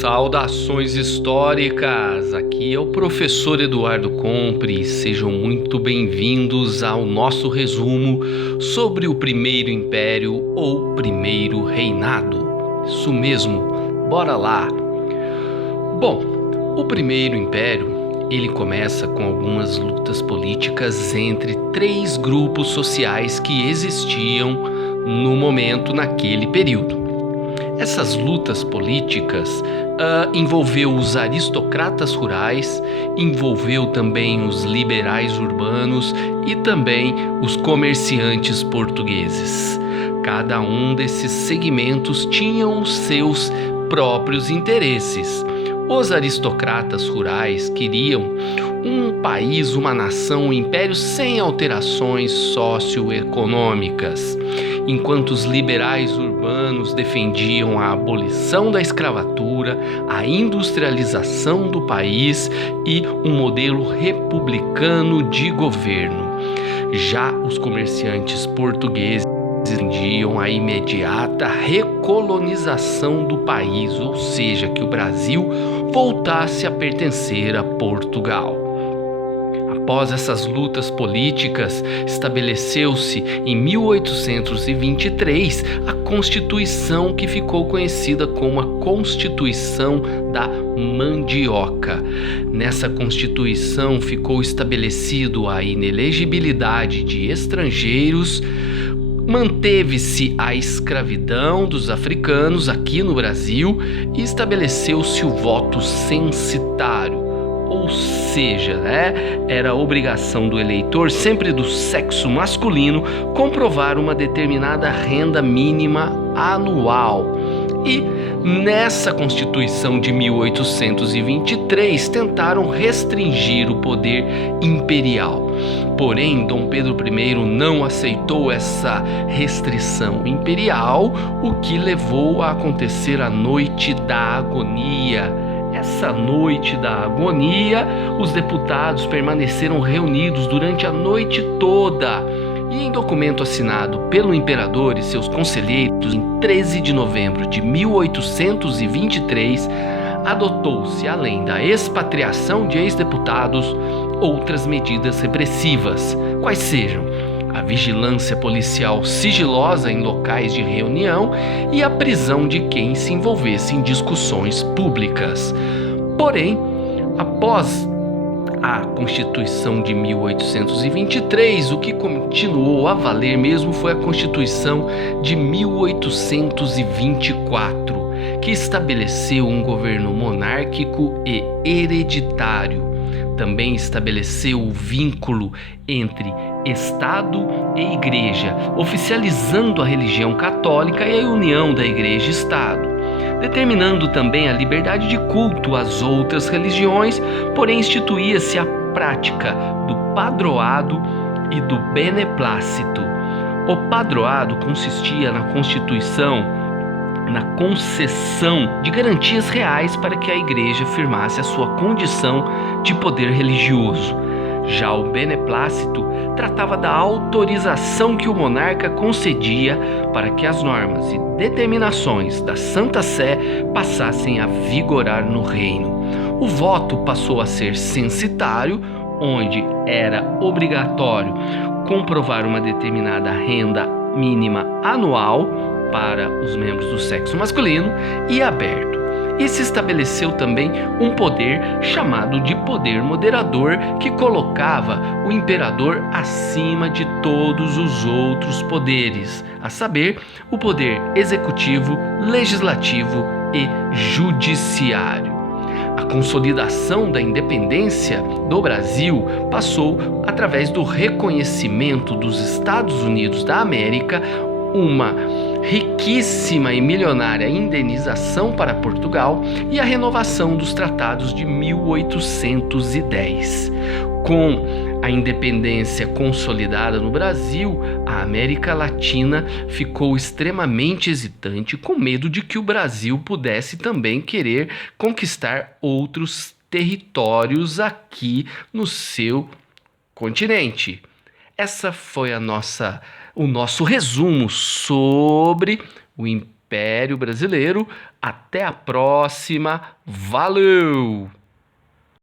Saudações históricas! Aqui é o professor Eduardo Compre. Sejam muito bem-vindos ao nosso resumo sobre o Primeiro Império ou Primeiro Reinado. Isso mesmo, bora lá! Bom, o Primeiro Império, ele começa com algumas lutas políticas entre três grupos sociais que existiam no momento naquele período. Essas lutas políticas envolveu os aristocratas rurais, envolveu também os liberais urbanos e também os comerciantes portugueses. Cada um desses segmentos tinha os seus próprios interesses. Os aristocratas rurais queriam um país, uma nação, um império sem alterações socioeconômicas, enquanto os liberais urbanos defendiam a abolição da escravatura, a industrialização do país e um modelo republicano de governo. Já os comerciantes portugueses defendiam a imediata recolonização do país, ou seja, que o Brasil voltasse a pertencer a Portugal. Após essas lutas políticas, estabeleceu-se em 1823 a Constituição que ficou conhecida como a Constituição da Mandioca. Nessa Constituição ficou estabelecido a inelegibilidade de estrangeiros, manteve-se a escravidão dos africanos aqui no Brasil e estabeleceu-se o voto censitário, ou seja, era obrigação do eleitor, sempre do sexo masculino, comprovar uma determinada renda mínima anual. E nessa Constituição de 1823 tentaram restringir o poder imperial. Porém, Dom Pedro I não aceitou essa restrição imperial, o que levou a acontecer a Noite da Agonia. Essa Noite da Agonia, os deputados permaneceram reunidos durante a noite toda. E em documento assinado pelo imperador e seus conselheiros em 13 de novembro de 1823, adotou-se, além da expatriação de ex-deputados, outras medidas repressivas, quais sejam a vigilância policial sigilosa em locais de reunião e a prisão de quem se envolvesse em discussões públicas. Porém, após a Constituição de 1823, o que continuou a valer mesmo foi a Constituição de 1824, que estabeleceu um governo monárquico e hereditário. Também estabeleceu o vínculo entre Estado e Igreja, oficializando a religião católica e a união da Igreja e Estado, determinando também a liberdade de culto às outras religiões, porém instituía-se a prática do padroado e do beneplácito. O padroado consistia na constituição, na concessão de garantias reais para que a Igreja firmasse a sua condição de poder religioso. Já o beneplácito tratava da autorização que o monarca concedia para que as normas e determinações da Santa Sé passassem a vigorar no reino. O voto passou a ser censitário, onde era obrigatório comprovar uma determinada renda mínima anual para os membros do sexo masculino, e aberto. E se estabeleceu também um poder chamado de poder moderador, que colocava o imperador acima de todos os outros poderes, a saber, o poder executivo, legislativo e judiciário. A consolidação da independência do Brasil passou através do reconhecimento dos Estados Unidos da América, uma riquíssima e milionária indenização para Portugal e a renovação dos tratados de 1810. Com a independência consolidada no Brasil, a América Latina ficou extremamente hesitante, com medo de que o Brasil pudesse também querer conquistar outros territórios aqui no seu continente. Essa foi o nosso resumo sobre o Império Brasileiro Até a próxima. Valeu!